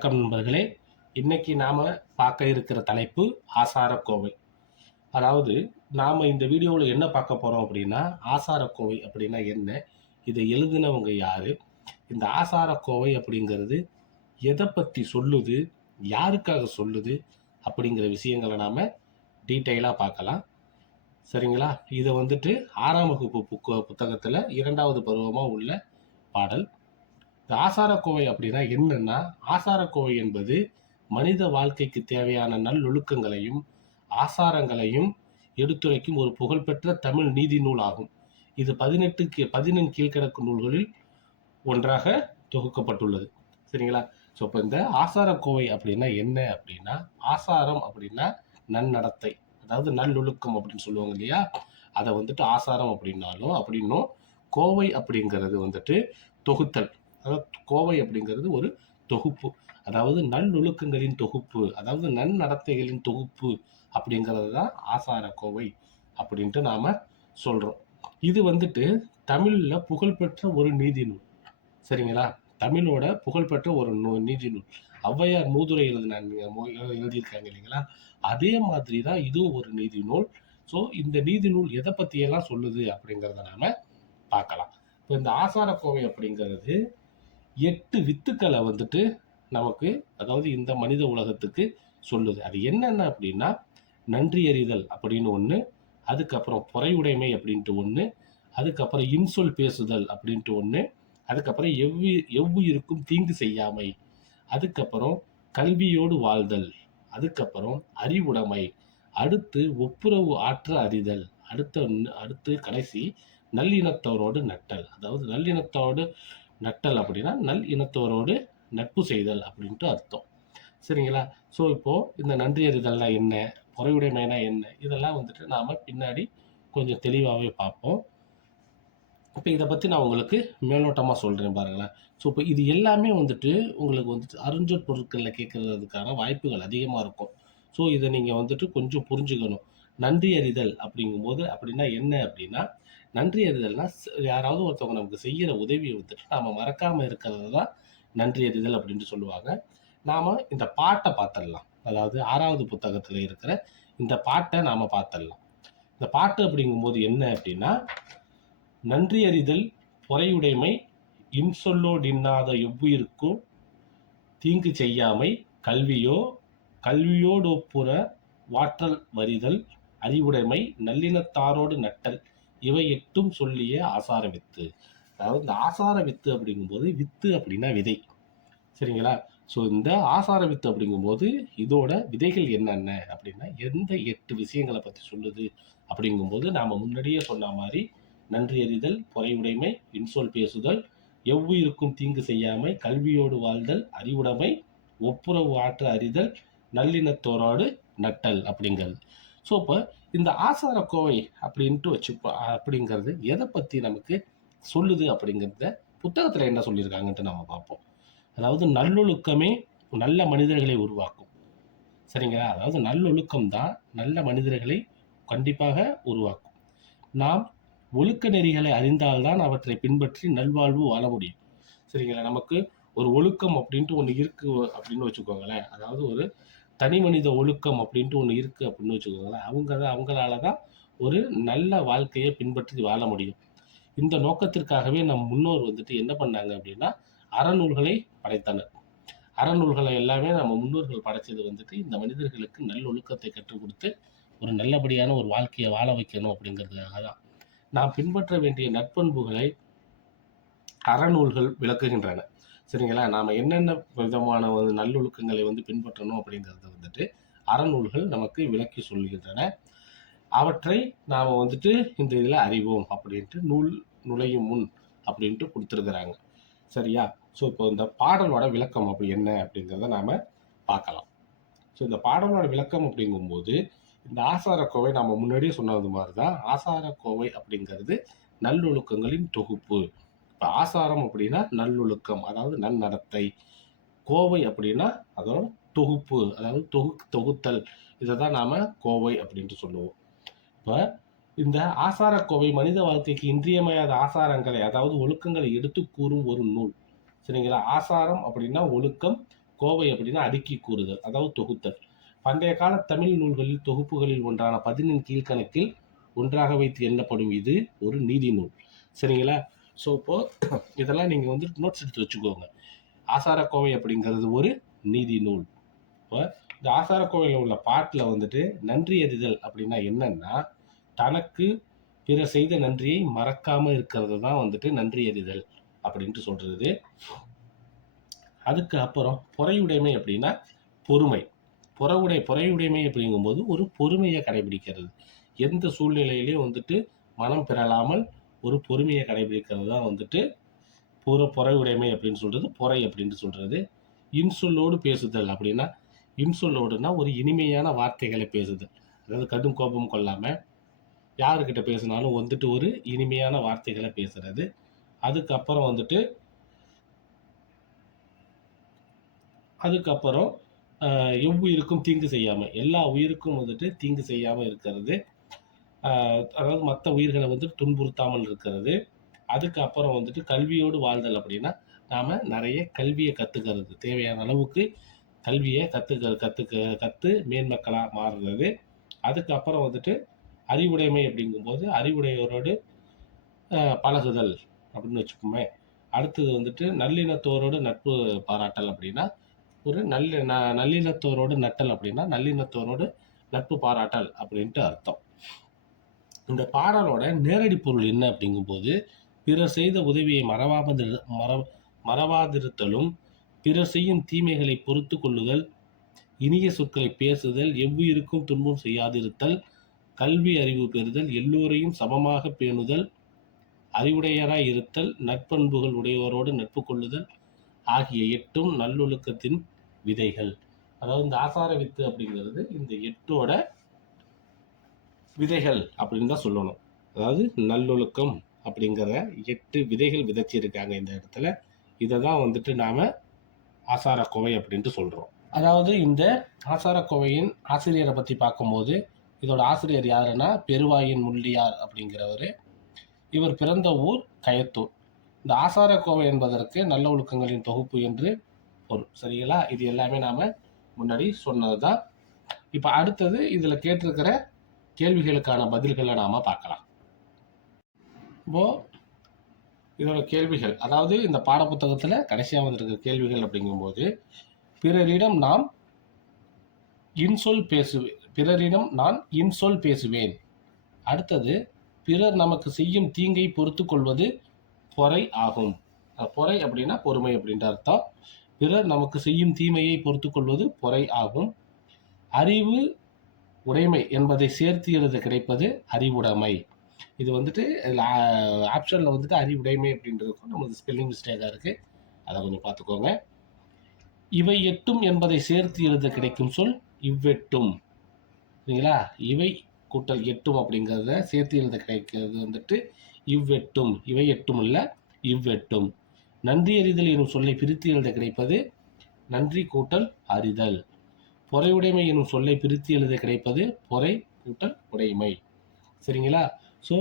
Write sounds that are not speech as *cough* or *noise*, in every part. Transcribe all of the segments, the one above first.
வணக்கம் நண்பர்களே. இன்னைக்கு நாம் பார்க்க இருக்கிற தலைப்பு ஆசாரக்கோவை. அதாவது நாம் இந்த வீடியோவில் என்ன பார்க்க போகிறோம் அப்படின்னா ஆசாரக்கோவை அப்படின்னா என்ன? இதை எழுதினவங்க யார்? இந்த ஆசாரக்கோவை அப்படிங்கிறது எதை பற்றி சொல்லுது? யாருக்காக சொல்லுது? அப்படிங்கிற விஷயங்களை நாம் டீட்டெயிலாக பார்க்கலாம். சரிங்களா? இதை வந்துட்டு ஆறாம் வகுப்பு புக்க புத்தகத்தில் இரண்டாவது பருவமாக உள்ள பாடல். இந்த ஆசாரக்கோவை அப்படின்னா என்னன்னா ஆசாரக்கோவை என்பது மனித வாழ்க்கைக்கு தேவையான நல்லொழுக்கங்களையும் ஆசாரங்களையும் எடுத்துரைக்கும் ஒரு புகழ்பெற்ற தமிழ் நீதி நூல் ஆகும். இது பதினெட்டு பதினெண் கீழ்கணக்கு நூல்களில் ஒன்றாக தொகுக்கப்பட்டுள்ளது. சரிங்களா? ஸோ இப்போ இந்த ஆசாரக்கோவை அப்படின்னா என்ன அப்படின்னா ஆசாரம் அப்படின்னா நன்னடத்தை அதாவது நல்லொழுக்கம் அப்படின்னு சொல்லுவாங்க இல்லையா? அதை வந்துட்டு ஆசாரம் அப்படின்னாலும் அப்படின்னும் கோவை அப்படிங்கிறது வந்துட்டு தொகுத்தல். அதாவது கோவை அப்படிங்கிறது ஒரு தொகுப்பு. அதாவது நல்லொழுக்கங்களின் தொகுப்பு அதாவது நன்னடத்தைகளின் தொகுப்பு அப்படிங்கிறது தான் ஆசார கோவை அப்படின்ட்டு நாம் சொல்கிறோம் இது வந்துட்டு தமிழில் புகழ்பெற்ற ஒரு நீதி நூல். சரிங்களா? தமிழோட புகழ்பெற்ற ஒரு நூ நீதி நூல். ஔவையார் மூதுரை எழுதினாங்க எழுதியிருக்காங்க இல்லைங்களா? அதே மாதிரி தான் இதுவும் ஒரு நீதி நூல். ஸோ இந்த நீதி நூல் எதை பற்றியெல்லாம் சொல்லுது அப்படிங்கிறத நாம் பார்க்கலாம். இப்போ இந்த ஆசார கோவை அப்படிங்கிறது எட்டு வித்துக்களை வந்துட்டு நமக்கு அதாவது இந்த மனித உலகத்துக்கு சொல்லுது. அது என்னென்ன அப்படின்னா நன்றி அறிதல் அப்படின்னு ஒன்று அதுக்கப்புறம் பொறையுடைமை அப்படின்ட்டு ஒன்று அதுக்கப்புறம் இன்சொல் பேசுதல் அப்படின்ட்டு ஒன்று அதுக்கப்புறம் எவ்வி எவ்வுயிருக்கும் தீங்கு செய்யாமை அதுக்கப்புறம் கல்வியோடு வாழ்தல் அதுக்கப்புறம் அறிவுடைமை அடுத்து ஒப்புரவு ஆற்ற அறிதல் அடுத்த அடுத்து கடைசி நல்லிணத்தவரோடு நட்டல். அதாவது நல்லினத்தோடு நட்டல் அப்படின்னா நல் இனத்தவரோடு நட்பு செய்தல் அப்படின்ட்டு அர்த்தம். சரிங்களா? ஸோ இப்போது இந்த நன்றி என்ன? பொறையுடைமைனா என்ன? இதெல்லாம் வந்துட்டு நாம் பின்னாடி கொஞ்சம் தெளிவாகவே பார்ப்போம். இப்போ இதை பற்றி நான் உங்களுக்கு மேலோட்டமாக சொல்கிறேன் பாருங்களேன். ஸோ இப்போ இது எல்லாமே வந்துட்டு உங்களுக்கு வந்துட்டு அருஞ்சொற் பொருட்களில் கேட்குறதுக்கான வாய்ப்புகள் அதிகமாக இருக்கும். ஸோ இதை நீங்கள் வந்துட்டு கொஞ்சம் புரிஞ்சுக்கணும். நன்றி அறிதல் அப்படிங்கும்போது அப்படின்னா என்ன அப்படின்னா நன்றி அறிதல்னா யாராவது ஒருத்தவங்க நமக்கு செய்கிற உதவியை வந்துட்டு நாம் மறக்காமல் இருக்கிறது தான் நன்றி அறிதல் அப்படின்ட்டு சொல்லுவாங்க. நாம் இந்த பாட்டை பார்த்துடலாம் அதாவது ஆறாவது புத்தகத்தில் இருக்கிற இந்த பாட்டை நாம் பார்த்துடலாம் இந்த பாட்டு அப்படிங்கும்போது என்ன அப்படின்னா நன்றி அறிதல் பொறையுடைமை இன்சொல்லோடின்னாத எவ்வுயிருக்கும் தீங்கு செய்யாமை கல்வியோ கல்வியோடொப்புற வாற்றல் வரிதல் அறிவுடைமை நல்லினத்தாரோடு நட்டல் இவை எட்டும் சொல்லிய ஆசார வித்து. அதாவது இந்த ஆசார வித்து அப்படிங்கும்போது வித்து அப்படின்னா விதை. சரிங்களா? ஸோ இந்த ஆசார வித்து அப்படிங்கும்போது இதோட விதைகள் என்னென்ன அப்படின்னா எந்த எட்டு விஷயங்களை பற்றி சொல்லுது அப்படிங்கும்போது நாம் முன்னாடியே சொன்ன மாதிரி நன்றி அறிதல் பொறையுடைமை இன்சொல் பேசுதல் எவ்வுயிருக்கும் தீங்கு செய்யாமை கல்வியோடு வாழ்தல் அறிவுடைமை ஒப்புரவு ஆற்ற அறிதல் நல்லினத்தோரோடு நட்டல் அப்படிங்கிறது. ஸோ இப்போ இந்த ஆசார கோவை அப்படின்ட்டு வச்சு அப்படிங்கிறது எதை பற்றி நமக்கு சொல்லுது அப்படிங்கிறத புத்தகத்தில் என்ன சொல்லியிருக்காங்கன்ட்டு நம்ம பார்ப்போம். அதாவது நல்லொழுக்கமே நல்ல மனிதர்களை உருவாக்கும். சரிங்களா? அதாவது நல்லொழுக்கம் தான் நல்ல மனிதர்களை கண்டிப்பாக உருவாக்கும். நாம் ஒழுக்க நெறிகளை அறிந்தால்தான் அவற்றை பின்பற்றி நல்வாழ்வு வாழ முடியும். சரிங்களா? நமக்கு ஒரு ஒழுக்கம் அப்படின்ட்டு ஒன்று இருக்கு அப்படின்னு வச்சுக்கோங்களேன். அதாவது ஒரு தனி மனித ஒழுக்கம் அப்படின்ட்டு ஒன்று இருக்குது அப்படின்னு வச்சுக்கோங்களேன். அவங்க தான் அவங்களால தான் ஒரு நல்ல வாழ்க்கையை பின்பற்றி வாழ முடியும். இந்த நோக்கத்திற்காகவே நம் முன்னோர் வந்துட்டு என்ன பண்ணாங்க அப்படின்னா அறநூல்களை படைத்தனர். அறநூல்களை எல்லாமே நம்ம முன்னோர்கள் படைச்சது வந்துட்டு இந்த மனிதர்களுக்கு நல்லொழுக்கத்தை கற்றுக் கொடுத்து ஒரு நல்லபடியான ஒரு வாழ்க்கையை வாழ வைக்கணும் அப்படிங்கிறதுக்காக தான். நாம் பின்பற்ற வேண்டிய நற்பண்புகளை அறநூல்கள் விளக்குகின்றன. சரிங்களா? நாம் என்னென்ன விதமான ஒரு நல்லொழுக்கங்களை வந்து பின்பற்றணும் அப்படிங்கிறத வந்துட்டு அறநூல்கள் நமக்கு விளக்கி சொல்கின்றன. அவற்றை நாம் வந்துட்டு இந்த இதில் அறிவோம் அப்படின்ட்டு நூல் நுழையும் முன் அப்படின்ட்டு கொடுத்துருக்குறாங்க. சரியா? ஸோ இப்போ இந்த பாடலோட விளக்கம் அப்படி என்ன அப்படிங்கிறத நாம் பார்க்கலாம். ஸோ இந்த பாடலோட விளக்கம் அப்படிங்கும்போது இந்த ஆசாரக்கோவை நம்ம முன்னாடியே சொன்னது மாதிரி தான் ஆசாரக்கோவை அப்படிங்கிறது நல்லொழுக்கங்களின் தொகுப்பு. இப்போ ஆசாரம் அப்படின்னா நல்லொழுக்கம் அதாவது நன்னடத்தை. கோவை அப்படின்னா அதோட தொகுப்பு அதாவது தொகு தொகுத்தல். இதை தான் நாம் கோவை அப்படின்ட்டு சொல்லுவோம். இப்போ இந்த ஆசாரக்கோவை மனித வாழ்க்கைக்கு இன்றியமையாத ஆசாரங்களை அதாவது ஒழுக்கங்களை எடுத்து கூறும் ஒரு நூல். சரிங்களா? ஆசாரம் அப்படின்னா ஒழுக்கம் கோவை அப்படின்னா அடுக்கி கூறுதல் அதாவது தொகுத்தல். பண்டைய கால தமிழ் நூல்களில் தொகுப்புகளில் ஒன்றான பதினெண் கீழ்கணக்கில் ஒன்றாக வைத்து எண்ணப்படும் இது ஒரு நீதி நூல். சரிங்களா? ஸோ இப்போது *coughs* இதெல்லாம் நீங்கள் வந்து நோட்ஸ் எடுத்து வச்சுக்கோங்க. ஆசாரக்கோவை அப்படிங்கிறது ஒரு நீதி நூல். இப்போ இந்த ஆசாரக்கோவையில் உள்ள பாட்டில் வந்துட்டு நன்றி அறிதல் அப்படின்னா என்னன்னா தனக்கு பிறர் செய்த நன்றியை மறக்காமல் இருக்கிறது தான் வந்துட்டு நன்றி அறிதல் அப்படின்ட்டு சொல்கிறது அதுக்கு அப்புறம் பொறையுடைமை அப்படின்னா பொறுமை. புறவுடை பொறையுடைமை அப்படிங்கும்போது ஒரு பொறுமையை கடைபிடிக்கிறது. எந்த சூழ்நிலையிலையும் வந்துட்டு மனம் பெறலாமல் ஒரு பொறுமையை கடைபிடிக்கிறது தான் வந்துட்டு புற உடைமை அப்படின்னு சொல்கிறது புறை அப்படின்னு சொல்கிறது இன்சொல்லோடு பேசுதல் அப்படின்னா இன்சொல்லோடுனா ஒரு இனிமையான வார்த்தைகளை பேசுதல். அதாவது கடும் கோபம் கொள்ளாம யாருக்கிட்ட பேசினாலும் வந்துட்டு ஒரு இனிமையான வார்த்தைகளை பேசுறது. அதுக்கப்புறம் வந்துட்டு அதுக்கப்புறம் எவ்வுயிருக்கும் தீங்கு செய்யாமல் எல்லா உயிருக்கும் வந்துட்டு தீங்கு செய்யாமல் இருக்கிறது. அதாவது மற்ற உயிர்களை வந்து துன்புறுத்தாமல் இருக்கிறது. அதுக்கப்புறம் வந்துட்டு கல்வியோடு வாழ்தல் அப்படின்னா நாம் நிறைய கல்வியை கற்றுக்கிறது தேவையான அளவுக்கு கல்வியை கற்றுக்க கற்றுக்க கற்று மேன்மக்களாக மாறுறது. அதுக்கப்புறம் வந்துட்டு அறிவுடைமை அப்படிங்கும்போது அறிவுடையோரோடு பழகுதல் அப்படின்னு வச்சுக்கோமே. அடுத்தது வந்துட்டு நல்லினத்தோரோடு நட்பு பாராட்டல் அப்படின்னா ஒரு நல்ல ந நல்லினத்தோரோடு நட்டல் அப்படின்னா நல்லினத்தோரோடு நட்பு பாராட்டல் அப்படின்ட்டு அர்த்தம். இந்த பாடலோட நேரடி பொருள் என்ன அப்படிங்கும்போது பிறர் செய்த உதவியை மறவாமதி மற மறவாதிருத்தலும் பிறர் செய்யும் தீமைகளை பொறுத்து கொள்ளுதல் இனிய சொற்களை பேசுதல் எவ்வுயிருக்கும் துன்பம் செய்யாதிருத்தல் கல்வி அறிவு பெறுதல் எல்லோரையும் சமமாக பேணுதல் அறிவுடையராய் இருத்தல் நற்பண்புகள் உடையவரோடு நட்பு கொள்ளுதல் ஆகிய எட்டும் நல்லொழுக்கத்தின் விதைகள். அதாவது இந்த ஆசார வித்து அப்படிங்கிறது இந்த எட்டோட விதைகள் அப்படின்னு தான் சொல்லணும். அதாவது நல்லொழுக்கம் அப்படிங்கிற எட்டு விதைகள் விதைச்சிருக்காங்க இந்த இடத்துல. இதை தான் வந்துட்டு நாம் ஆசாரக்கோவை அப்படின்ட்டு சொல்கிறோம் அதாவது இந்த ஆசாரக்கோவையின் ஆசிரியரை பற்றி பார்க்கும்போது இதோட ஆசிரியர் யாருன்னா பெருவாயின் முள்ளியார் அப்படிங்கிறவர். இவர் பிறந்த ஊர் கயத்தூர். இந்த ஆசாரக்கோவை என்பதற்கு நல்ல ஒழுக்கங்களின் தொகுப்பு என்று பொருள். சரிங்களா? இது எல்லாமே நாம் முன்னாடி சொன்னது தான் இப்போ அடுத்தது இதில் கேட்டிருக்கிற கேள்விகளுக்கான பதில்களை நாம் பார்க்கலாம். இப்போது இதோட கேள்விகள் அதாவது இந்த பாடப்புத்தகத்தில் கடைசியாக வந்திருக்கிற கேள்விகள் அப்படிங்கும்போது பிறரிடம் நாம் இன்சொல் பேசுவேன் பிறரிடம் நான் இன்சொல் பேசுவேன். அடுத்தது பிறர் நமக்கு செய்யும் தீங்கை பொறுத்து கொள்வது பொறை ஆகும். பொறை அப்படின்னா பொறுமை அப்படின்ற அர்த்தம். பிறர் நமக்கு செய்யும் தீமையை பொறுத்து கொள்வது பொறை ஆகும். அறிவு உடைமை என்பதை சேர்த்து எழுத கிடைப்பது அறிவுடைமை. இது வந்துட்டு ஆப்ஷனில் வந்துட்டு அறிவுடைமை அப்படின்றதுக்கும் நமக்கு ஸ்பெல்லிங் மிஸ்டேக்காக இருக்குது அதை கொஞ்சம் பார்த்துக்கோங்க. இவை எட்டும் என்பதை சேர்த்து எழுத கிடைக்கும் சொல் இவ்வெட்டும். சரிங்களா? இவை கூட்டல் எட்டும் அப்படிங்கிறத சேர்த்து எழுத கிடைக்கிறது வந்துட்டு இவ்வெட்டும். இவை எட்டும் இல்லை இவ்வெட்டும். நன்றி அறிதல் எனும் சொல்லை பிரித்து எழுத கிடைப்பது நன்றி கூட்டல் அறிதல். பொறையுடைமை எனும் சொல்லை பிரித்து எழுத கிடைப்பது பொறை கூட்டல் உடைமை. சரிங்களா? ஸோ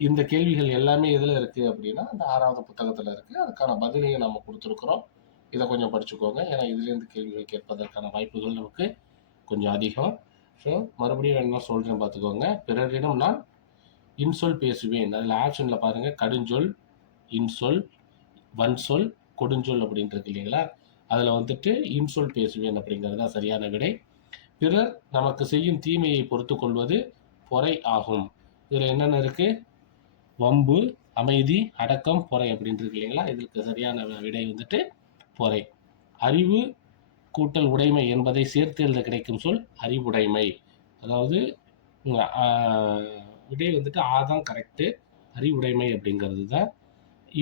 இந்த கேள்விகள் எல்லாமே எதில் இருக்குது அப்படின்னா அந்த ஆறாவது புத்தகத்தில் இருக்குது அதுக்கான பதிலையும் நம்ம கொடுத்துருக்குறோம். இதை கொஞ்சம் படிச்சுக்கோங்க. ஏன்னா இதுலேருந்து கேள்விகள் கேட்பதற்கான வாய்ப்புகள் நமக்கு கொஞ்சம் அதிகம். ஸோ மறுபடியும் வேணுமா சொல்கிறேன் பார்த்துக்கோங்க பிறரிடம் நான் இன்சொல் பேசுவேன். அதில் ஆப்ஷனில் பாருங்கள் கடுஞ்சொல் இன்சொல் வன்சொல் கொடுஞ்சொல் அப்படின்ட்டு இருக்கு இல்லைங்களா? அதில் வந்துட்டு இன்சொல் பேசுவேன் அப்படிங்கிறது தான் சரியான விடை. பிறர் நமக்கு செய்யும் தீமையை பொறுத்து கொள்வது பொறை ஆகும். இதில் என்னென்ன இருக்கு? வம்பு அமைதி அடக்கம் பொறை அப்படின்ட்டு இருக்கு இல்லைங்களா? இதற்கு சரியான விடை வந்துட்டு பொறை. அறிவு கூட்டல் உடைமை என்பதை சேர்த்து எழுத கிடைக்கும் சொல் அறிவுடைமை. அதாவது விடை வந்துட்டு ஆ தான் கரெக்டு அறிவுடைமை அப்படிங்கிறது தான்.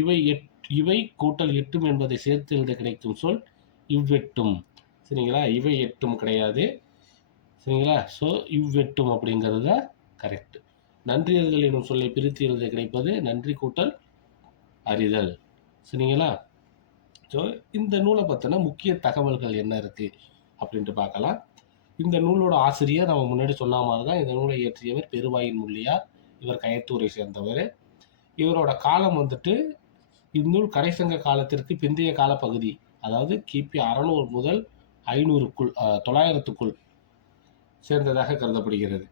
இவை எட் இவை கூட்டல் எட்டும் என்பதை சேர்த்து எழுத கிடைக்கும் சொல் இவ்வெட்டும். சரிங்களா? இவை எட்டும் கிடையாது. சரிங்களா? ஸோ இவ்வெட்டும் அப்படிங்கிறது தான் கரெக்ட் நன்றியர்கள் எனும் சொல்லை பிரித்து எழுத கிடைப்பது நன்றி கூட்டல் அறிதல். சரிங்களா? ஸோ இந்த நூலை பற்றின முக்கிய தகவல்கள் என்ன இருக்குது அப்படின்ட்டு பார்க்கலாம். இந்த நூலோட ஆசிரியர் நம்ம முன்னாடி சொன்ன மாதிரி தான் இந்த நூலை இயற்றியவர் பெருவாயின் முள்ளியார். இவர் கயத்தூரை சேர்ந்தவர். இவரோட காலம் வந்துட்டு இந்நூல் கடைசங்க காலத்திற்கு பிந்தைய காலப்பகுதி. அதாவது கிபி அறநூறு முதல் ஐநூறுக்குள் தொள்ளாயிரத்துக்குள் சேர்ந்ததாக கருதப்படுகிறது.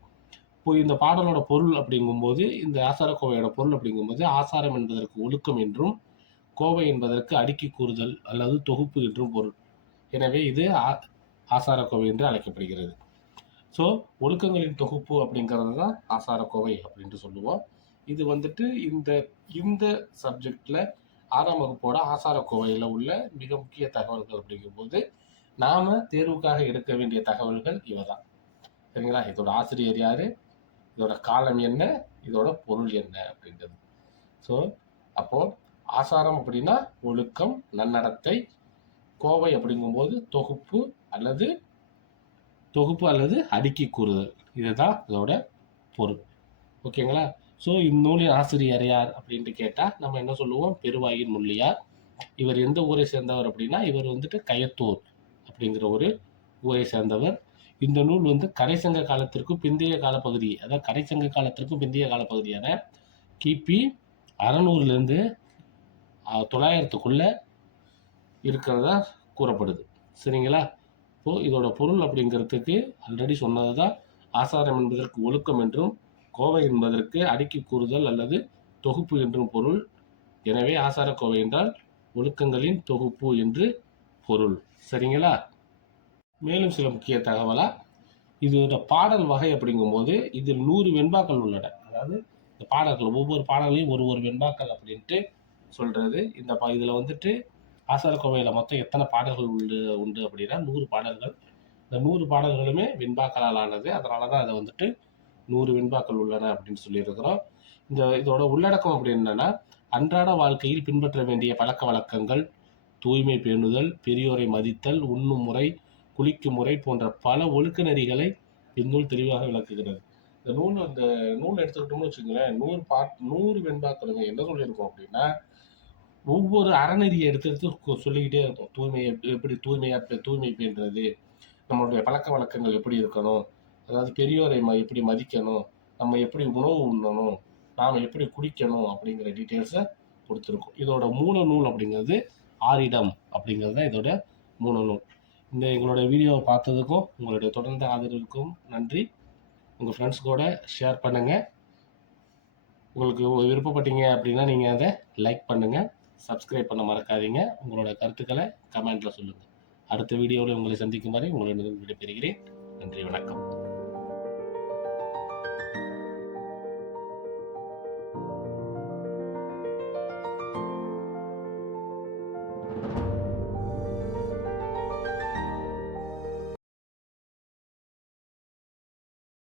இப்போ இந்த பாடலோட பொருள் அப்படிங்கும்போது இந்த ஆசார கோவையோட பொருள் அப்படிங்கும்போது ஆசாரம் என்பதற்கு ஒழுக்கம் என்றும் கோவை என்பதற்கு அடுக்கி கூறுதல் அல்லது தொகுப்பு என்றும் பொருள். எனவே இது ஆ- ஆசார கோவை என்று அழைக்கப்படுகிறது. ஸோ ஒழுக்கங்களின் தொகுப்பு அப்படிங்கிறது தான் ஆசார கோவை அப்படின்ட்டு சொல்லுவோம். இது வந்துட்டு இந்த இந்த சப்ஜெக்டில் ஆறாம் வகுப்போட ஆசார கோவையில் உள்ள மிக முக்கிய தகவல்கள் அப்படிங்கும்போது நாம் தேர்வுக்காக எடுக்க வேண்டிய தகவல்கள் இவைதான். சரிங்களா? இதோட ஆசிரியர் யார்? இதோட காலம் என்ன? இதோட பொருள் என்ன அப்படின்றது. ஸோ அப்போது ஆசாரம் அப்படின்னா ஒழுக்கம் நன்னடத்தை கோவை அப்படிங்கும்போது தொகுப்பு அல்லது தொகுப்பு அல்லது அடுக்கி கூறுதல். இதுதான் இதோட பொருள். ஓகேங்களா? ஸோ இந்நூலின் ஆசிரியர் யார் அப்படின்ட்டு கேட்டால் நம்ம என்ன சொல்லுவோம்? பெருவாயின் முள்ளியார். இவர் எந்த ஊரை சேர்ந்தவர் அப்படின்னா இவர் வந்துட்டு கயத்தூர் அப்படிங்கிற ஒரு ஊரை சேர்ந்தவர். இந்த நூல் வந்து கடைசங்க காலத்திற்கும் பிந்தைய காலப்பகுதி அதாவது கடைசங்க காலத்திற்கும் பிந்தைய காலப்பகுதியான கிபி அறநூறுலேருந்து தொள்ளாயிரத்துக்குள்ளே இருக்கிறதா கூறப்படுது. சரிங்களா? இப்போது இதோட பொருள் அப்படிங்கிறதுக்கு ஆல்ரெடி சொன்னது தான் ஆசாரம் என்பதற்கு ஒழுக்கம் என்றும் கோவை என்பதற்கு அடுக்கி கூறுதல் அல்லது தொகுப்பு என்றும் பொருள். எனவே ஆசார கோவை என்றால் ஒழுக்கங்களின் தொகுப்பு என்று பொருள். சரிங்களா? மேலும் சில முக்கிய தகவலா? இதோட பாடல் வகை அப்படிங்கும்போது இதில் நூறு வெண்பாக்கள் உள்ளன. அதாவது இந்த பாடல்கள் ஒவ்வொரு பாடலையும் ஒரு ஒரு வெண்பாக்கள் அப்படின்ட்டு சொல்கிறது இந்த ப- இதில் வந்துட்டு ஆசார கோவையில் மொத்தம் எத்தனை பாடல்கள் உண்டு உண்டு அப்படின்னா நூறு பாடல்கள். இந்த நூறு பாடல்களுமே வெண்பாக்களால் ஆனது. அதனால தான் அதை வந்துட்டு நூறு வெண்பாக்கள் உள்ளன அப்படின்னு சொல்லியிருக்கிறோம். இந்த இதோட உள்ளடக்கம் அப்படி என்னன்னா அன்றாட வாழ்க்கையில் பின்பற்ற வேண்டிய பழக்க வழக்கங்கள் தூய்மை பேணுதல் பெரியோரை மதித்தல் உண்ணும் முறை குளிக்கும் முறை போன்ற பல ஒழுக்க நெறிகளை இந்நூல் தெளிவாக விளக்குகிறது. இந்த நூல் அந்த நூல் எடுத்துக்கிட்டோம்னு வச்சுங்களேன் நூறு பாட் நூறு வெண்பாக்களுங்க என்ன சொல்லியிருக்கோம் அப்படின்னா ஒவ்வொரு அறநெறியை எடுத்து எடுத்து சொல்லிக்கிட்டே இருக்கும். தூய்மை எப்படி தூய்மையாக தூய்மை பேன்றது நம்மளுடைய பழக்க வழக்கங்கள் எப்படி இருக்கணும் அதாவது பெரியோரை ம எப்படி மதிக்கணும் நம்ம எப்படி உணவு உண்ணணும் நாம் எப்படி குடிக்கணும் அப்படிங்கிற டீட்டெயில்ஸை கொடுத்துருக்கோம். இதோட மூல நூல் அப்படிங்கிறது ஆரிடம் அப்படிங்கிறது தான் இதோட மூல நூல். இந்த எங்களோட வீடியோவை பார்த்ததுக்கும் உங்களுடைய தொடர்ந்த ஆதரவுக்கும் நன்றி. உங்கள் ஃப்ரெண்ட்ஸ் கூட ஷேர் பண்ணுங்கள் உங்களுக்கு விருப்பப்பட்டீங்க அப்படின்னா நீங்கள் அதை லைக் பண்ணுங்கள் சப்ஸ்கிரைப் பண்ண மறக்காதீங்க. உங்களோட கருத்துக்களை கமெண்ட்டில் சொல்லுங்கள் அடுத்த வீடியோவில் உங்களை சந்திக்கும் வரை உங்களிடம் விடைபெறுகிறேன். நன்றி வணக்கம்.